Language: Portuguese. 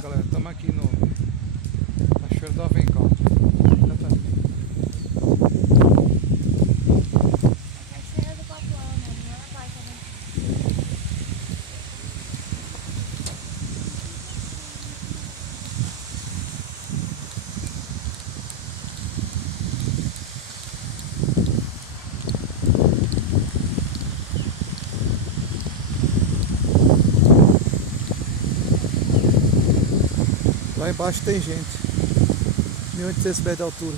galera, estamos aqui no Cachoeiro do Avencal. Cachoeira do Papuã, né? Não é vai também. Lá embaixo tem gente, 1.800 metros de altura.